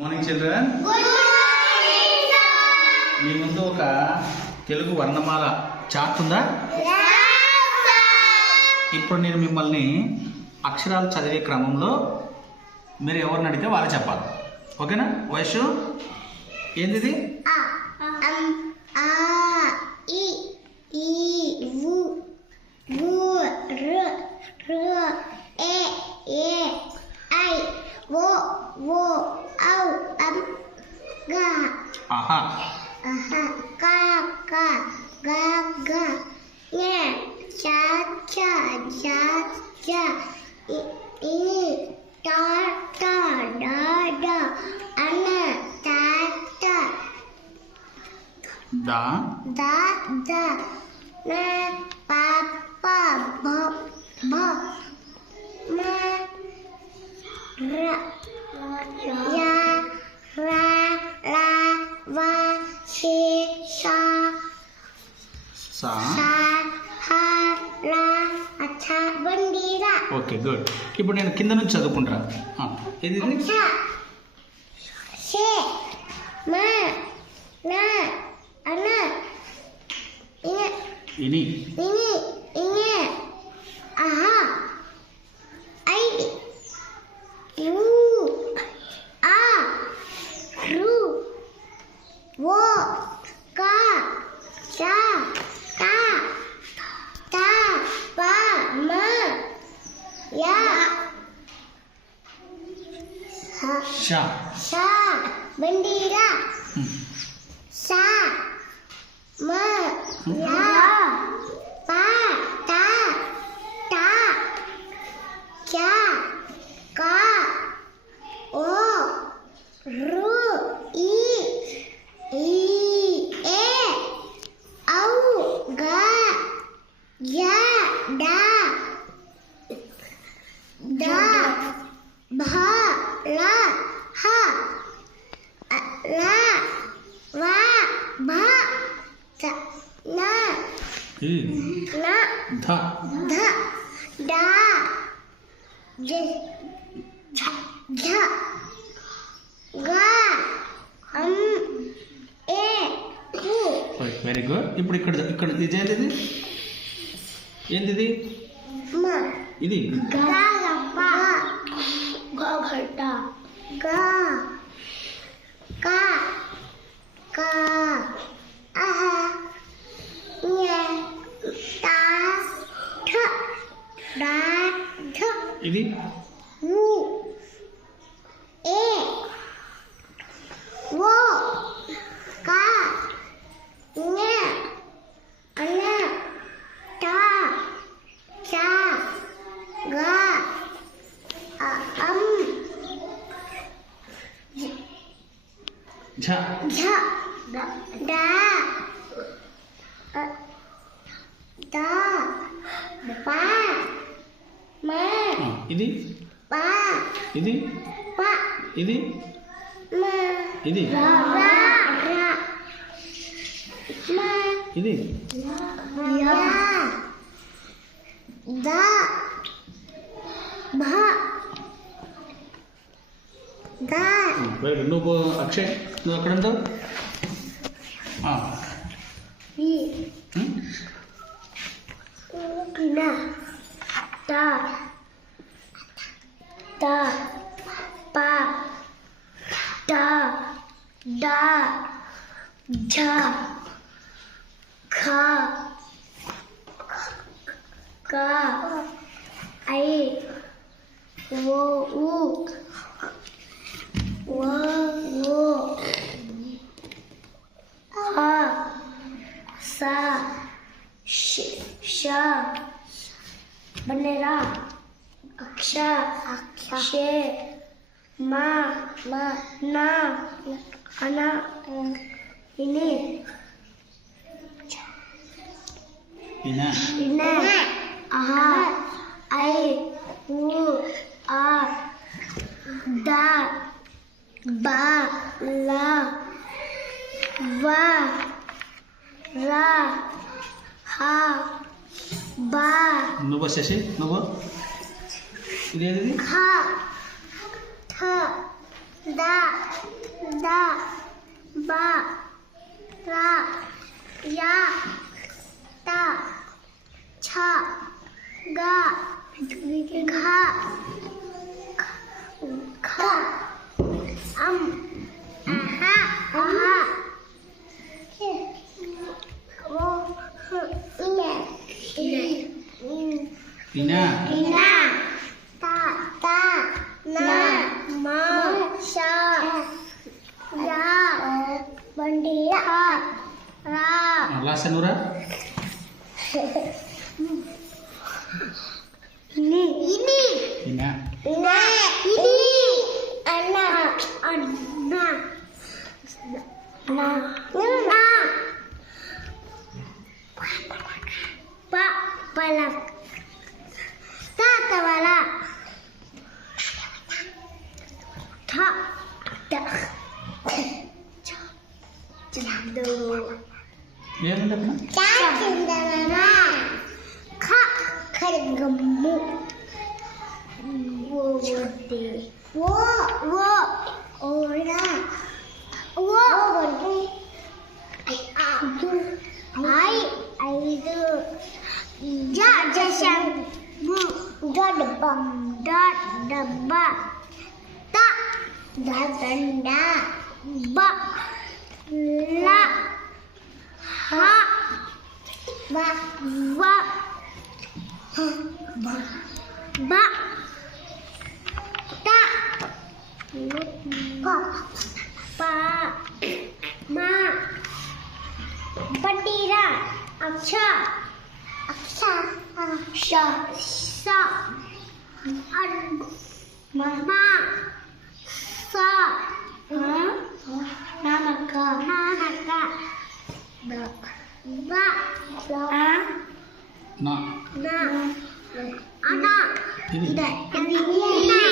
Morning children. మీ ముందు ఒక Telugu వర్ణమాల chart ఉందా? ఇప్పుడు నేను మిమ్మల్ని అక్షరాలు చదివే క్రమంలో మీరు ఎవరిని అడిగితే వాళ్ళు చెప్పాలి. ఓకేనా? వయసు ఏంది ఇది? ఆహా. దా సా. Okay, good. ఇప్పుడు నేను కింద నుంచి చదువుకుంటా. ఇది ఇని షా. బండిరా సా మా లా పా టా టా క్యా కా ఓ రు ఈ ఏ ఔ గా యా డా దా భా లా హా లా వా భా త నా నా ధ ధ డా జ ఝ గా ఏ కు. Very good. ఇప్పుడు ఇక్కడ ఇది ఏంటిది? ఏంటిది? మ ఇది గా పా గా ఘట గా కా కా ఆహా న్య తా ఠ డా ఢ ఇది వు ఏ ఓ కా న్య అన టా చా గా ఝ ఝ డా దా పా మా ఇది పా ఇది పా ఇది మా ఇది రా రా మా ఇది యా దా భా దా. Very good. నువ్వు అక్షయ్, నువ్వు అక్కడ ఉంటావు. ఈ నా తా తా పా తా డా ఝ ఖా కా ఐ ఓ ఊ ఓ హా సా ష బనేరా అక్ష షే మా నా అనా ఇని ఇన ఆహా ఐ ఊ ఆ దా బా లా వా రా హా బా. నువ్వు శశి, నువ్వు ఇదేది? ఖా థ दा दा बा रा या ता छा गा घा खा आहा आहा वो Ina. ina ta ta na ma sha ya bandia ra Last Nura. ini Ina. Ina ini anak anak na pak palak tatawala ta da jadu Dia ada apa? cendana ka kergemu wode wo ora wo wode ai aidu ja jasang bu da dabba ta da danda ba la ha ba va ba ta pa ma patira aksha sha sa an ma sa namaka ba No. na ana Ini. ini